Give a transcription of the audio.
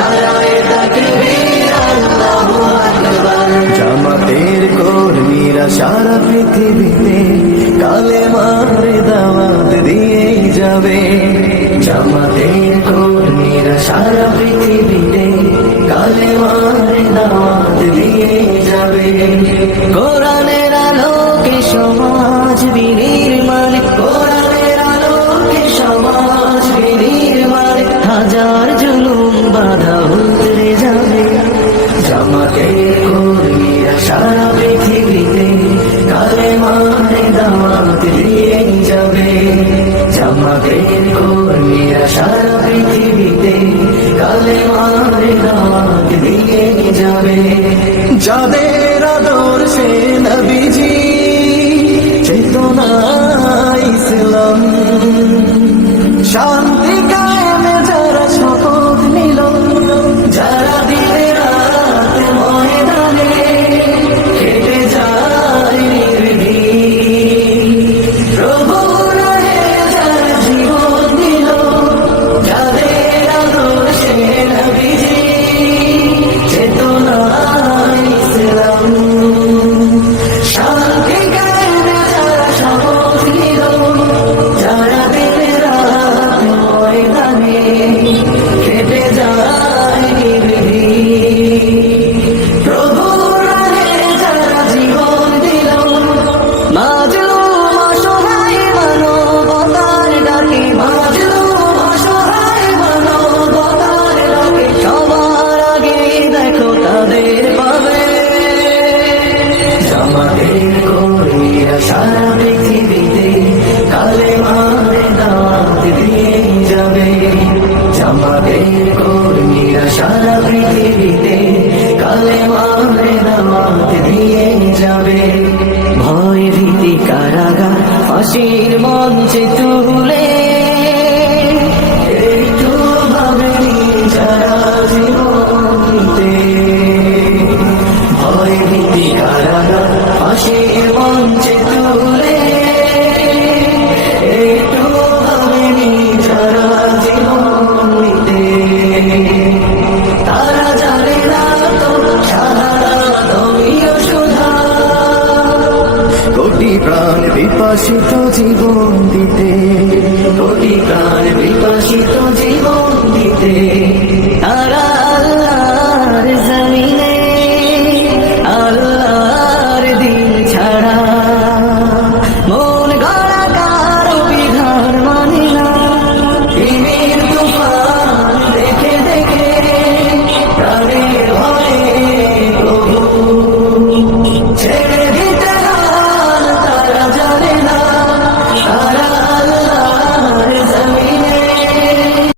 নারায়ে তাকবীর আল্লাহু আকবার। জামাতের কর্মীরা সারা পৃথিবীতে কালেমার দাওয়াত দিয়ে যাবে। জামাতের কর্মীরা সারা পৃথিবীতে কালেমার দাওয়াত দিয়ে যাবে। কোরআনের আলোকে সমাজ বিনির্মাণ, কোরআনের আলোকে সমাজ বিনির্মাণ, হাজার জুলুম বাধা উতরে যাবে। জামাতের কর্মীরা সারা পৃথিবীতে কালেমার দাওয়াত দিয়ে যাবে। জামাতের কর্মীরা সারা পৃথিবীতে কালেমার দাওয়াত দিয়ে যাবে। যাদের আদর্শে নবীজি চেতনা ইসলাম, শান্তি কায়েমে যারা শপথ নিল, যারা দিনে রাত ময়দানে খেটে যায় নির্ভীক, প্রভুর রাহে যারা জীবন দিল, যাদের আদর্শে নবীজি চেতনা ইসলাম, শান্তি কায়েমে যারা শপথ নিল, যারা দিনে রাত ময়দানে খেটে যায় নির্ভীক, প্রভুর রাহে যারা জীবন দিল, মাজলুম অসহায় মানবতার ডাকে, মাজলুম অসহায় মানবতার ডাকে, সবার আগে দেখো তাদের পাবে। জামাতের কর্মীরা সারা পৃথিবীতে কালেমার দাওয়াত দিয়ে যাবে। জামাতের কর্মীরা সারা পৃথিবীতে কালেমার দাওয়াত দিয়ে যাবে। ভয় ভীতি কারাগার ফাঁসির মঞ্চে তুলে